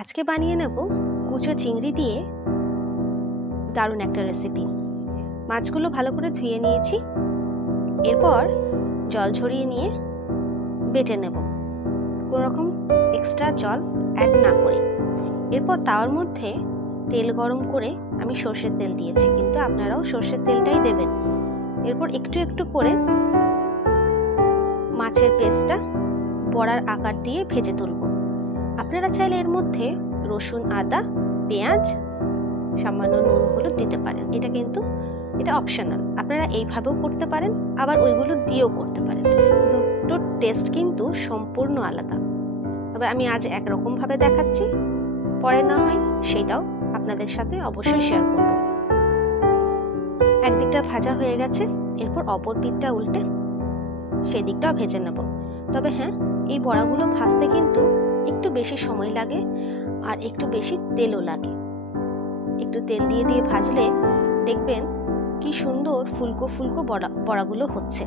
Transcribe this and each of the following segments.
আজকে বানিয়ে নেব কুচো চিংড়ি দিয়ে দারুণ একটা রেসিপি। মাছগুলো ভালো করে ধুয়ে নিয়েছি, এরপর জল ঝরিয়ে নিয়ে বেটে নেব, কোনো রকম এক্সট্রা জল অ্যাড না করে। এরপর তাওয়ার মধ্যে তেল গরম করে আমি সর্ষের তেল দিয়েছি, কিন্তু আপনারাও সর্ষের তেলটাই দেবেন। এরপর একটু একটু করে মাছের পেস্টটা বড়ার আকার দিয়ে ভেজে তুলব। আপনারা চাইলে এর মধ্যে রসুন, আদা, পেঁয়াজ, সামান্য নুন, হলুদ দিতে পারেন। এটা অপশনাল, আপনারা এইভাবেও করতে পারেন, আবার ওইগুলো দিয়েও করতে পারেন। দুটোর টেস্ট কিন্তু সম্পূর্ণ আলাদা। তবে আমি আজ একরকমভাবে দেখাচ্ছি, পরে না হয় সেটাও আপনাদের সাথে অবশ্যই শেয়ার করব। একদিকটা ভাজা হয়ে গেছে, এরপর অপর পিঠটা উল্টে সেদিকটাও ভেজে নেব। তবে হ্যাঁ, এই বড়াগুলো ভাজতে কিন্তু একটু বেশি সময় লাগে আর একটু বেশি তেলও লাগে। একটু তেল দিয়ে দিয়ে ভাজলে দেখবেন কি সুন্দর ফুলকো ফুলকো বড়াগুলো হচ্ছে।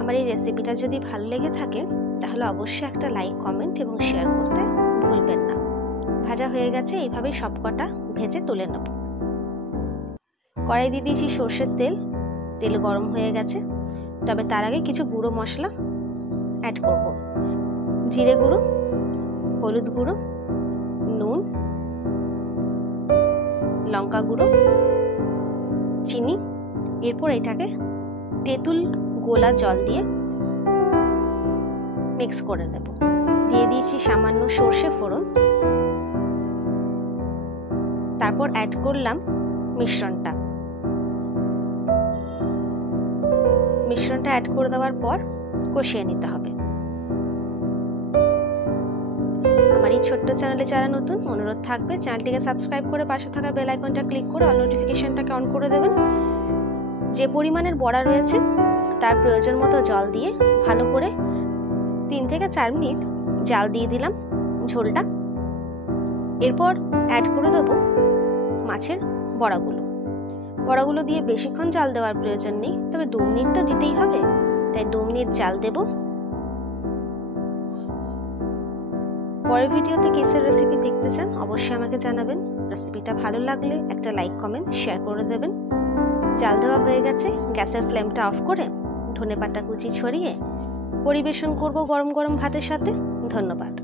আমার এই রেসিপিটা যদি ভালো লেগে থাকে তাহলে অবশ্যই একটা লাইক, কমেন্ট এবং শেয়ার করতে ভুলবেন না। ভাজা হয়ে গেছে, এইভাবে সবকটা ভেজে তুলে নেব। কড়াই দিয়ে দিয়েছি সর্ষের তেল, তেল গরম হয়ে গেছে। তবে তার আগে কিছু গুঁড়ো মশলা অ্যাড করব। জিরে গুঁড়ো, হলুদ গুঁড়ো, নুন, লঙ্কা গুঁড়ো, চিনি। এরপর এটাকে তেঁতুল গোলা জল দিয়ে মিক্স করে দেব। দিয়ে দিয়েছি সামান্য সর্ষে ফোড়ন, তারপর অ্যাড করলাম মিশ্রণটা অ্যাড করে দেওয়ার পর কষিয়ে নিতে হবে। আমার এই ছোট্ট চ্যানেলে যারা নতুন, অনুরোধ থাকবে চ্যানেলটিকে সাবস্ক্রাইব করে পাশে থাকা বেল আইকনটা ক্লিক করে অল নোটিফিকেশনটাকে অন করে দেবেন। যে পরিমাণের বড়া রয়েছে তার প্রয়োজন মতো জল দিয়ে ভালো করে 3 থেকে 4 মিনিট জাল দিয়ে দিলাম ঝোলটা। এরপর অ্যাড করে দেব মাছের বড়াগুলো দিয়ে বেশিক্ষণ জাল দেওয়ার প্রয়োজন নেই, তবে 2 মিনিট তো দিতেই হবে, তাই 2 মিনিট জাল দেব। পরের ভিডিওতে কিসের রেসিপি দেখতে চান অবশ্যই আমাকে জানাবেন। রেসিপিটা ভালো লাগলে একটা লাইক, কমেন্ট, শেয়ার করে দেবেন। জাল দেওয়া হয়ে গেছে, গ্যাসের ফ্লেমটা অফ করে ধনেপাতা কুচি ছড়িয়ে পরিবেশন করব গরম গরম ভাতের সাথে। ধন্যবাদ।